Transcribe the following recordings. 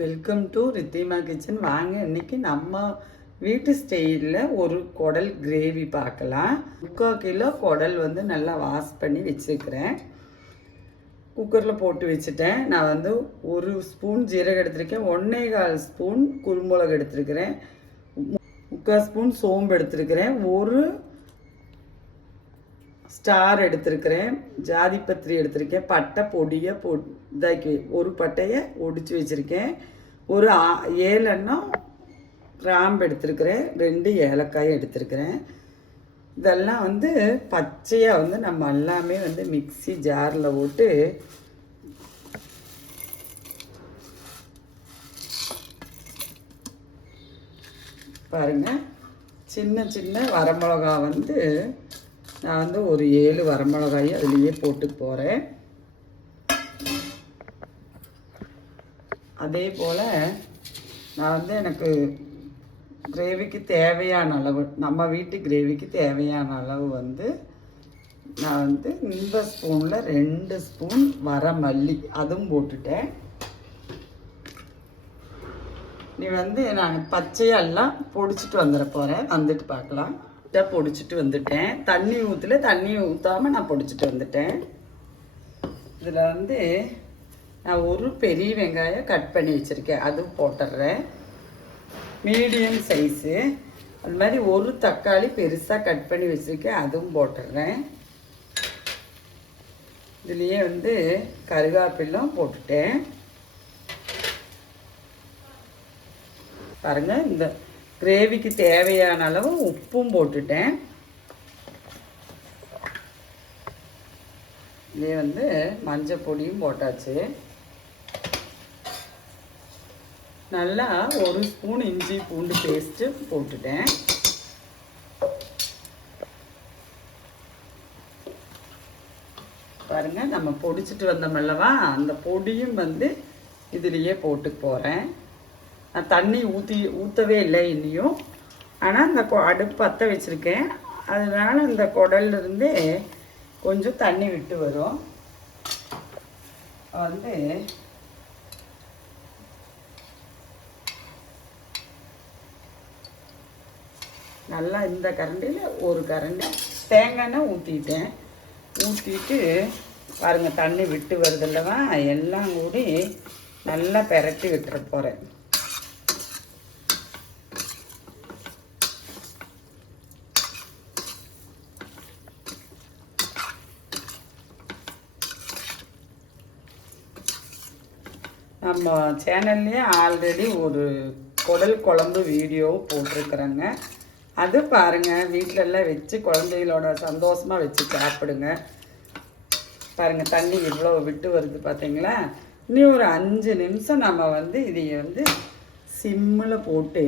Welcome to Ridhima kitchen. வாங்க இன்னைக்கு நம்ம வீட்டு ஸ்டைலில் ஒரு குடல் கிரேவி பார்க்கலாம். 3/4 கிலோ குடல் வந்து நல்லா வாஷ் பண்ணி வச்சுருக்கிறேன். குக்கரில் போட்டு வச்சுட்டேன். நான் வந்து 1 ஸ்பூன் ஜீரகம் எடுத்திருக்கேன், 1/4 ஸ்பூன் குருமிளகு எடுத்திருக்கிறேன், 3/4 ஸ்பூன் சோம்பு எடுத்திருக்கிறேன், 1 ஸ்டார் எடுத்திருக்கிறேன், ஜாதிபத்திரி எடுத்திருக்கேன், பட்டை பொடியை இதாக்கி ஒரு பட்டையை ஒடிச்சு வச்சுருக்கேன், ஒரு 7 எண்ணம் கிராம்பு எடுத்திருக்கிறேன், 2 ஏலக்காய் எடுத்திருக்கிறேன். இதெல்லாம் வந்து பச்சையாக வந்து நம்ம எல்லாமே வந்து மிக்ஸி ஜாரில் போட்டு பாருங்கள். சின்ன சின்ன வரமிளகா வந்து நான் வந்து ஒரு 7 வரமிளகாய் அதுலேயே போட்டு போகிறேன். அதே போல் நான் வந்து எனக்கு கிரேவிக்கு தேவையான அளவு, நம்ம வீட்டு கிரேவிக்கு தேவையான அளவு வந்து நான் வந்து இந்த ஸ்பூனில் 2 ஸ்பூன் வரமல்லி அதுவும் போட்டுட்டேன். நீ வந்து நான் பச்சையெல்லாம் பொடிச்சிட்டு வந்துட போகிறேன், வந்துட்டு பார்க்கலாம். பொடிச்சிட்டு வந்துட்டேன். தண்ணி ஊற்றாமல் நான் பொடிச்சிட்டு வந்துட்டேன். இதில் வந்து நான் ஒரு பெரிய வெங்காயம் கட் பண்ணி வச்சுருக்கேன், அதுவும் போட்டுடுறேன். Medium size. அது மாதிரி ஒரு தக்காளி பெருசாக கட் பண்ணி வச்சுருக்கேன், அதுவும் போட்டுடுறேன். இதுலேயே வந்து கருவேப்பிலும் போட்டுட்டேன். பாருங்கள், இந்த கிரேவிக்கு தேவையான அளவு உப்பும் போட்டுட்டேன். இதே வந்து மஞ்சள் பொடியும் போட்டாச்சு. நல்லா 1 ஸ்பூன் இஞ்சி பூண்டு பேஸ்ட்டு போட்டுட்டேன். பாருங்கள், நம்ம பொடிச்சிட்டு வந்தோமல்லவா, அந்த பொடியும் வந்து இதுலேயே போட்டு போகிறேன். நான் தண்ணி ஊற்றவே இல்லை இன்னியும். ஆனால் இந்த அடுப்பு பற்ற வச்சுருக்கேன், அதனால் இந்த குடல்லிருந்து கொஞ்சம் தண்ணி விட்டு வரும். வந்து நல்லா இந்த கரண்டியில் ஒரு கரண்டி தேங்காய் எண்ணெய் ஊற்றிட்டேன். ஊற்றிட்டு பாருங்கள், தண்ணி விட்டு வருதில்லவா, எல்லாம் கூடி நல்லா பெரட்டி விட்டுற போகிறேன். நம்ம சேனல்லையே ஆல்ரெடி ஒரு குடல் குழம்பு வீடியோ போட்டிருக்கிறேங்க, அது பாருங்கள். வீட்டிலெல்லாம் வச்சு குழந்தைகளோட சந்தோஷமாக வச்சு சாப்பிடுங்க. பாருங்கள், தண்ணி இவ்வளோ விட்டு வருது பார்த்தீங்களா. இன்னும் ஒரு 5 நிமிஷம் நம்ம வந்து இதை வந்து சிம்மில் போட்டு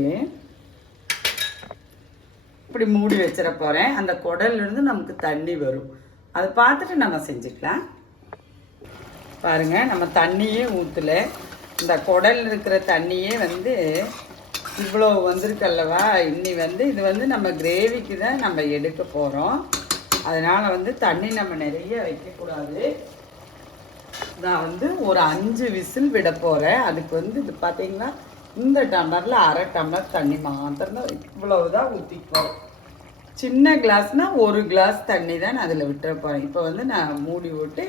இப்படி மூடி வச்சிட போகிறேன். அந்த குடல்லிருந்து நமக்கு தண்ணி வரும், அதை பார்த்துட்டு நம்ம செஞ்சுக்கலாம். பாருங்கள், நம்ம தண்ணியே ஊற்றலை, இந்த குடல் இருக்கிற தண்ணியே வந்து இவ்வளோ வந்திருக்கல்லவா. இன்னி வந்து இது வந்து நம்ம கிரேவிக்கு தான் நம்ம எடுக்க போகிறோம், அதனால் வந்து தண்ணி நம்ம நிறைய வைக்கக்கூடாது. நான் வந்து ஒரு 5 விசில் விட போகிறேன். அதுக்கு வந்து இது பார்த்தீங்கன்னா இந்த டம்ளரில் 1/2 டம்ளர் தண்ணி மாத்திரம் இவ்வளவுதான் ஊற்றிப்போம். சின்ன கிளாஸ்னால் 1 கிளாஸ் தண்ணி தான் நான் அதில் விட்டுற போகிறேன். இப்போ வந்து நான் மூடி போட்டு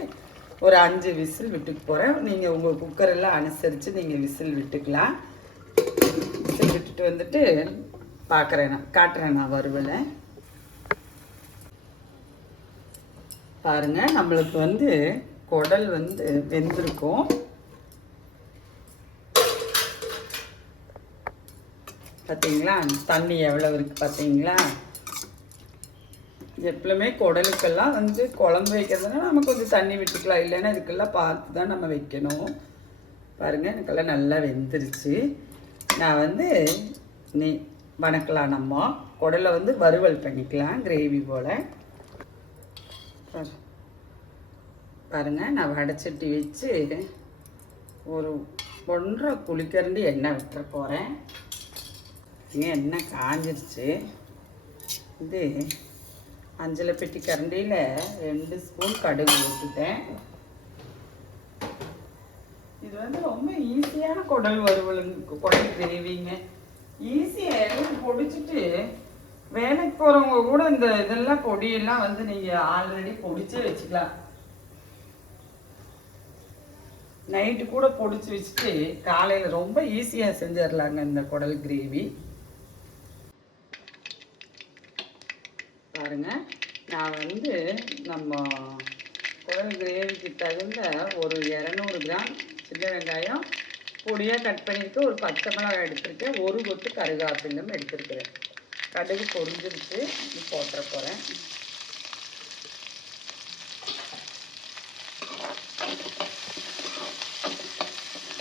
ஒரு 5 விசில் விட்டுக்கு போகிறேன். நீங்கள் உங்கள் குக்கரெல்லாம் அனுசரித்து நீங்கள் விசில் விட்டுக்கலாம். விசில் விட்டுட்டு வந்துட்டு காட்டுறேன் நான் வருவேன். பாருங்கள், நம்மளுக்கு வந்து குடல் வந்து வெந்திருக்கும். பார்த்தீங்களா, தண்ணி எவ்வளோ இருக்குது பார்த்தீங்களா. எப்பவுமே குடலுக்கெல்லாம் வந்து குழம்பு வைக்கிறதுனா நம்ம கொஞ்சம் தண்ணி விட்டுக்கலாம், இல்லைன்னா இதுக்கெல்லாம் பார்த்து தான் நம்ம வைக்கணும். பாருங்கள், எனக்கெல்லாம் நல்லா வெந்துருச்சு. நான் வந்து வணக்கலாம். நம்ம குடலை வந்து வறுவல் பண்ணிக்கலாம் கிரேவி போல். பாருங்கள், நான் வடைச்சட்டி வச்சு ஒரு 1.5 குழிக்கரண்டி எண்ணெய் விட்டுற போகிறேன். எண்ணெய் காஞ்சிருச்சு. இது அஞ்சலை பெட்டி கரண்டியில் 2 ஸ்பூன் கடுகு ஊற்றிட்டேன். இது இது வந்து ரொம்ப ஈஸியான குடல் வறுவலுங்க, குடல் கிரேவிங்க. ஈஸியாக எல்லாம் பொடிச்சிட்டு வேலைக்கு போகிறவங்க கூட இந்த இதெல்லாம் பொடியெல்லாம் வந்து நீங்கள் ஆல்ரெடி பொடிச்சே வச்சுக்கலாம். நைட்டு கூட பொடிச்சு வச்சுட்டு காலையில் ரொம்ப ஈஸியாக செஞ்சிடலாங்க இந்த குடல் கிரேவி. பாருங்க, நான் வந்து நம்ம குடல் கிரேவிக்கு தகுந்த ஒரு 200 கிராம் சின்ன வெங்காயம் பொடியாக கட் பண்ணிட்டு, ஒரு பச்சை மிளகாய் எடுத்துருக்கேன், ஒரு கொத்து கருகாப்பிலும் எடுத்துருக்குறேன். கடுகு பொரிஞ்சிருச்சு, போட்டுற போகிறேன்.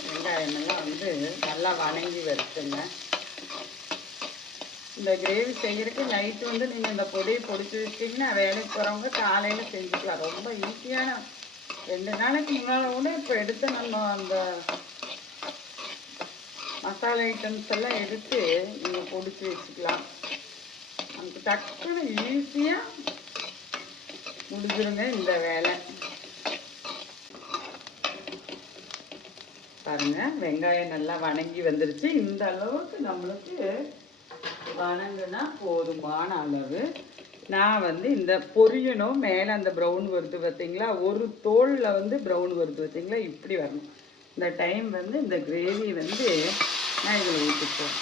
வெங்காயமெல்லாம் வந்து நல்லா வணங்கி வறுத்துங்க. இந்த கிரேவி செய்கிறதுக்கு நைட்டு வந்து நீங்கள் இந்த பொடியை பொடிச்சு வச்சிட்டிங்கன்னா வேலைக்கு போகிறவங்க காலையில் செஞ்சுக்கலாம். ரொம்ப ஈஸியான 2 நாளைக்கு முன்னால் கூட இப்போ எடுத்து நம்ம அந்த மசாலா ஐட்டம்ஸ் எல்லாம் எடுத்து நீங்கள் பொடிச்சு வச்சுக்கலாம். நமக்கு டக்குன்னு ஈஸியாக முடிஞ்சிருங்க இந்த வேலை. பாருங்க, வெங்காயம் நல்லா வணங்கி வந்துருச்சு. இந்த அளவுக்கு நம்மளுக்கு வணங்குனா போதுமான அளவு. நான் வந்து இந்த பொரியணும், மேலே அந்த ப்ரௌன் வருது பார்த்தீங்களா, ஒரு தோலில் வந்து ப்ரௌன் வருது பார்த்தீங்களா, இப்படி வரணும். இந்த டைம் வந்து இந்த கிரேவி வந்து நான் இதில் ஊற்றிப்போம்.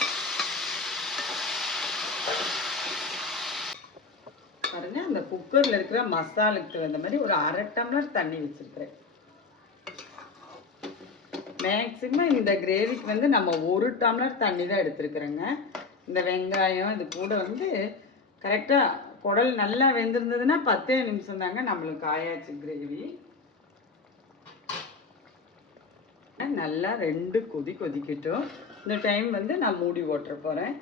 பாருங்க, அந்த குக்கரில் இருக்கிற மசாலுக்கு வந்த மாதிரி ஒரு 1/2 டம்ளர் தண்ணி வச்சுருக்கிறேன். மேக்ஸிமம் இந்த கிரேவிக்கு வந்து நம்ம 1 டம்ளர் தண்ணி தான் எடுத்துருக்குறேங்க. இந்த வெங்காயம் இது கூட வந்து கரெக்டாக குடல் நல்லா வெந்திருந்ததுன்னா 10 நிமிஷம் தாங்க நம்மளுக்கு ஆயாச்சு கிரேவி. நல்லா 2 கொதி கொதிக்கட்டும். இந்த டைம் வந்து நான் மூடி ஓட்டுற போகிறேன்.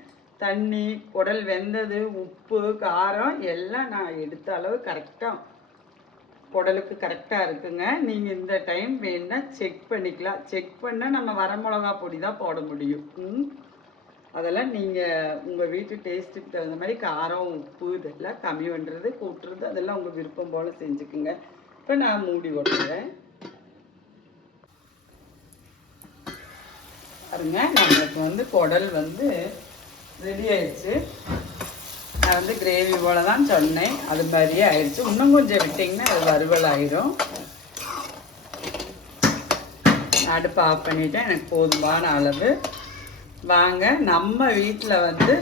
தண்ணி, குடல் வெந்தது, உப்பு, காரம் எல்லாம் நான் எடுத்த அளவு கரெக்டாக குடலுக்கு கரெக்டாக இருக்குங்க. நீங்கள் இந்த டைம் வேணுன்னா செக் பண்ணிக்கலாம். செக் பண்ணால் நம்ம வரமிளகா பொடி தான் போட முடியும். அதெல்லாம் நீங்கள் உங்கள் வீட்டு டேஸ்ட்டுக்கு தகுந்த மாதிரி காரம், உப்பு இதெல்லாம் கம்மி பண்ணுறது கூட்டுறது அதெல்லாம் உங்கள் விருப்பம் போல் செஞ்சுக்குங்க. இப்போ நான் மூடி ஓட்டுறேன். பாருங்க, நம்மளுக்கு வந்து குடல் வந்து ரெடி ஆயிடுச்சு. நான் வந்து கிரேவி போல தான் சொன்னேன், அது மாதிரியே ஆயிடுச்சு. இன்னும் கொஞ்சம் விட்டிங்கன்னா அது வறுவல் ஆயிரும். அடுப்பு ஆஃப் பண்ணிவிட்டேன், எனக்கு போதுமான அளவு. வாங்க, நம்ம வீட்டில் வந்து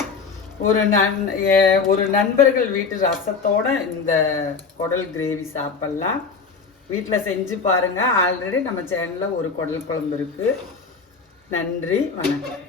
ஒரு நண்பர்கள் வீட்டு ரசத்தோடு இந்த குடல் கிரேவி சாப்பிட்லாம். வீட்டில் செஞ்சு பாருங்கள். ஆல்ரெடி நம்ம சேனலில் ஒரு குடல் குழம்பு இருக்குது. நன்றி, வணக்கம்.